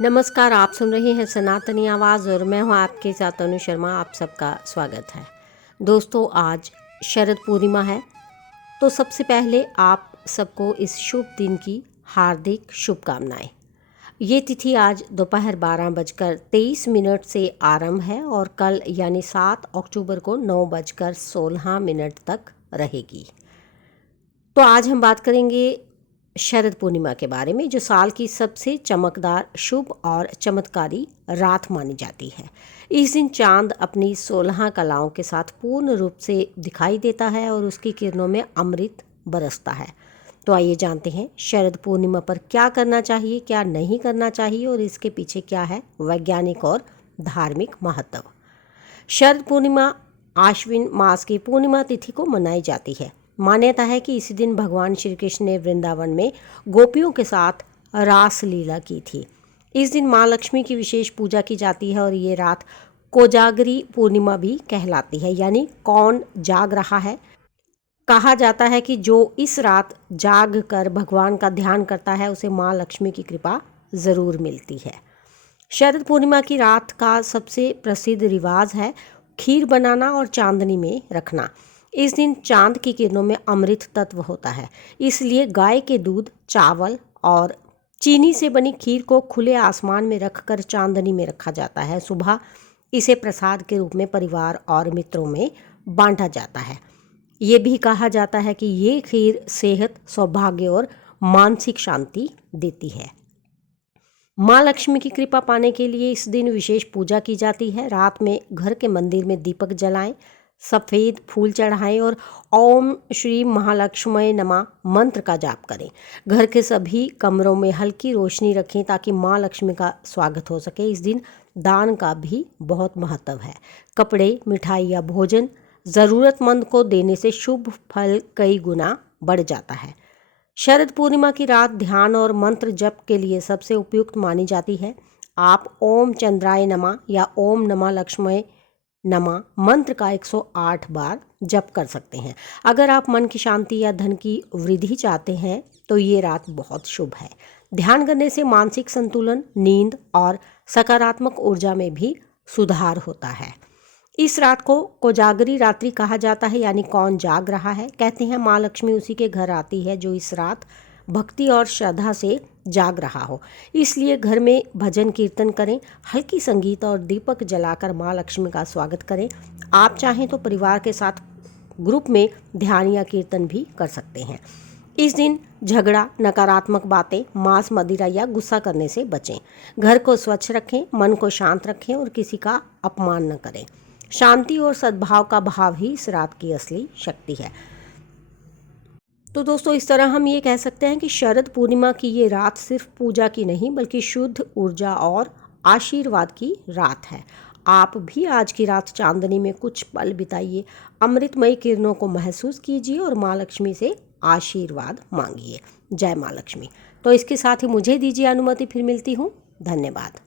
नमस्कार, आप सुन रहे हैं सनातनी आवाज़ और मैं हूं आपके साथ तनु शर्मा। आप सबका स्वागत है। दोस्तों, आज शरद पूर्णिमा है, तो सबसे पहले आप सबको इस शुभ दिन की हार्दिक शुभकामनाएं। ये तिथि आज दोपहर 12:23 से आरंभ है और कल यानी 7 अक्टूबर को 9:16 तक रहेगी। तो आज हम बात करेंगे शरद पूर्णिमा के बारे में, जो साल की सबसे चमकदार, शुभ और चमत्कारी रात मानी जाती है। इस दिन चांद अपनी 16 कलाओं के साथ पूर्ण रूप से दिखाई देता है और उसकी किरणों में अमृत बरसता है। तो आइए जानते हैं शरद पूर्णिमा पर क्या करना चाहिए, क्या नहीं करना चाहिए और इसके पीछे क्या है वैज्ञानिक और धार्मिक महत्व। शरद पूर्णिमा आश्विन मास की पूर्णिमा तिथि को मनाई जाती है। मान्यता है कि इसी दिन भगवान श्री कृष्ण ने वृंदावन में गोपियों के साथ रास लीला की थी। इस दिन माँ लक्ष्मी की विशेष पूजा की जाती है और ये रात कोजागरी पूर्णिमा भी कहलाती है, यानी कौन जाग रहा है। कहा जाता है कि जो इस रात जाग कर भगवान का ध्यान करता है उसे माँ लक्ष्मी की कृपा ज़रूर मिलती है। शरद पूर्णिमा की रात का सबसे प्रसिद्ध रिवाज है खीर बनाना और चांदनी में रखना। इस दिन चांद की किरणों में अमृत तत्व होता है, इसलिए गाय के दूध, चावल और चीनी से बनी खीर को खुले आसमान में रखकर चांदनी में रखा जाता है। सुबह इसे प्रसाद के रूप में परिवार और मित्रों में बांटा जाता है। ये भी कहा जाता है कि ये खीर सेहत, सौभाग्य और मानसिक शांति देती है। माँ लक्ष्मी की कृपा पाने के लिए इस दिन विशेष पूजा की जाती है। रात में घर के मंदिर में दीपक जलाएं, सफ़ेद फूल चढ़ाएं और ओम श्री महालक्ष्मी नमः मंत्र का जाप करें। घर के सभी कमरों में हल्की रोशनी रखें ताकि माँ लक्ष्मी का स्वागत हो सके। इस दिन दान का भी बहुत महत्व है। कपड़े, मिठाई या भोजन ज़रूरतमंद को देने से शुभ फल कई गुना बढ़ जाता है। शरद पूर्णिमा की रात ध्यान और मंत्र जप के लिए सबसे उपयुक्त मानी जाती है। आप ओम चंद्राय नमः या ओम नमः लक्ष्मी नमः मंत्र का 108 बार जप कर सकते हैं। अगर आप मन की शांति या धन की वृद्धि चाहते हैं तो ये रात बहुत शुभ है। ध्यान करने से मानसिक संतुलन, नींद और सकारात्मक ऊर्जा में भी सुधार होता है। इस रात को कोजागरी रात्रि कहा जाता है, यानी कौन जाग रहा है। कहते हैं माँ लक्ष्मी उसी के घर आती है जो इस रात भक्ति और श्रद्धा से जाग रहा हो। इसलिए घर में भजन कीर्तन करें, हल्की संगीत और दीपक जलाकर माँ लक्ष्मी का स्वागत करें। आप चाहें तो परिवार के साथ ग्रुप में ध्यान या कीर्तन भी कर सकते हैं। इस दिन झगड़ा, नकारात्मक बातें, मांस, मदिरा या गुस्सा करने से बचें। घर को स्वच्छ रखें, मन को शांत रखें और किसी का अपमान न करें। शांति और सद्भाव का भाव ही इस रात की असली शक्ति है। तो दोस्तों, इस तरह हम ये कह सकते हैं कि शरद पूर्णिमा की ये रात सिर्फ पूजा की नहीं बल्कि शुद्ध ऊर्जा और आशीर्वाद की रात है। आप भी आज की रात चांदनी में कुछ पल बिताइए, अमृतमयी किरणों को महसूस कीजिए और माँ लक्ष्मी से आशीर्वाद मांगिए। जय माँ लक्ष्मी। तो इसके साथ ही मुझे दीजिए अनुमति, फिर मिलती हूँ। धन्यवाद।